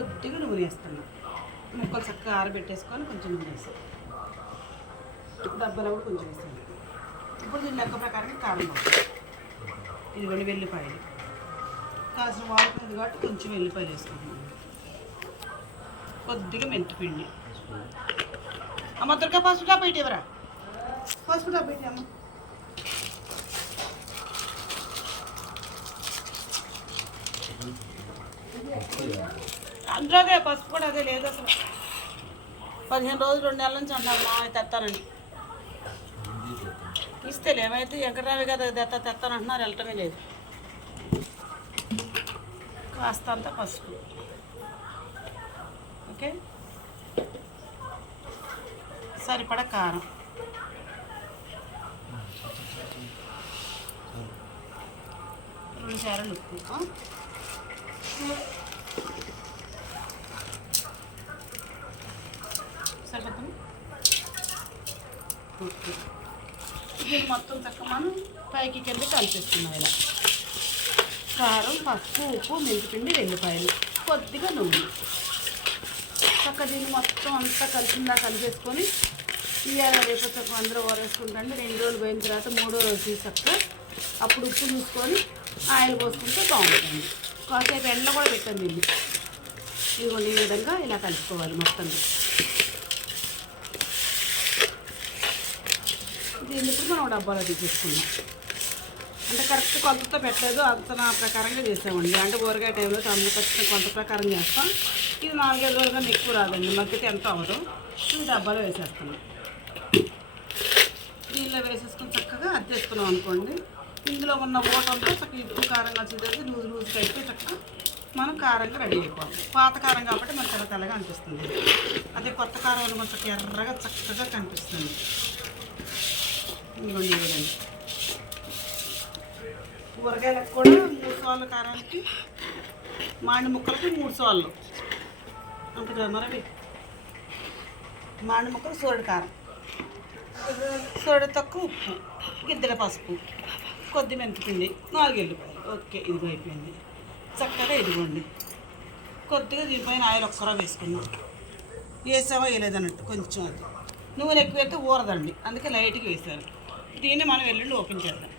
కొద్దిగా నూనె వేస్తాను. ముక్కలు చక్కగా ఆరబెట్టేసుకొని కొంచెం నూనె వేస్తాను. డబ్బాలో కూడా కొంచెం వేస్తాను. ఇప్పుడు దీని లెక్క ప్రకారం కారం ఇదిగోండి వెల్లిపాయలు కాసిన వాడుకునేది కాబట్టి కొంచెం వెల్లిపాయలు వేసుకుంటున్నాను. కొద్దిగా మెంతిపిండి. అమ్మ దుర్గా పసుపు డబ్బా ఇటీవరా, పసుపు డబ్బా ఇటీ అమ్మ. అందులోనే పసుపు కూడా అదే లేదు అసలు. 15 రోజులు 2 నెలల నుంచి అన్నారు మా తెస్తానండి. ఇస్తేలే ఏమైతే వెంకటరావి కదా తెస్తానంటున్నారు, వెళ్ళటమే లేదు. కాస్త అంత పసుపు. ఓకే, సరిపడా కారం, రెండు సార్లు ఉప్పు, సరిపోతుంది. ఓకే, ఇది మొత్తం చక్క మనం పైకి కింద కలిపేస్తున్నాం. ఇలా కారం, పసుపు, ఉప్పు, మెంతిపిండి, వెల్లిపాయలు, కొద్దిగా నూనె, చక్క దీన్ని మొత్తం అంతా కలిసిందా కలిపేసుకొని ఇవాళ రేపు చక్క అందరూ ఊరేసుకుంటాండి. 2 రోజులు పోయిన తర్వాత 3వ రోజు చక్క అప్పుడు ఉప్పు చూసుకొని ఆయిల్ పోసుకుంటే బాగుంటుంది. కాసేపు ఎండలో కూడా పెట్టాం దీన్ని. ఇదిగోండి ఈ విధంగా ఇలా కలుపుకోవాలి మొత్తం. దీన్ని ఇప్పుడు మనం డబ్బాలో తీసేసుకున్నాం. అంటే కరెక్ట్ కొలతతో పెట్టలేదు, అంత నా ప్రకారంగా చేసామండి. అంటే ఊరగాయ టైంలో ఖచ్చితంగా కొలత ప్రకారం చేస్తాం. ఇది 4-5 రోజులు కన్నా ఎక్కువ రాదండి, మగ్గితే ఎంత అవ్వదు. ఇది డబ్బాలో వేసేస్తున్నాం. దీనిలో వేసేసుకుని చక్కగా అద్దేసుకున్నాం అనుకోండి. ఇందులో ఉన్న ఓటంతో చక్కగా ఉప్పు కారంగా చేసేసి లూజ్గా అయితే చక్కగా మనం కారంగా రెడీ అయిపోవాలి. పాత కారం కాబట్టి మనకు తెల్ల తెల్లగా అనిపిస్తుంది. అదే కొత్త కారం వల్ల కొంచెం ఎర్రగా చక్కగా కనిపిస్తుంది. ఇదిగోండి ఈ విధంగా. ఊరగాయలకు కూడా 3 సార్లు కారానికి, మాండి ముక్కలకి 3 సార్లు అంతే కదా. మరి మాండి ముక్కలు సోరడి కారం, సోరడి తక్కువ ఉప్పు, గిద్దెల పసుపు, కొద్ది మెంతిపిండి, 4 ఎల్లిపాయలు. ఓకే, ఇదిగో అయిపోయింది చక్కగా. ఇదిగోండి కొద్దిగా దీనిపైన ఆయిల్ ఒక్కరా వేసుకున్నాం. వేసావా వేయలేదన్నట్టు కొంచెం. అది నూనె ఎక్కువ అయితే ఊరదండి, అందుకే లైట్గా వేసాను. దీన్ని మనం ఎల్లుండి ఓపెన్ చేద్దాం.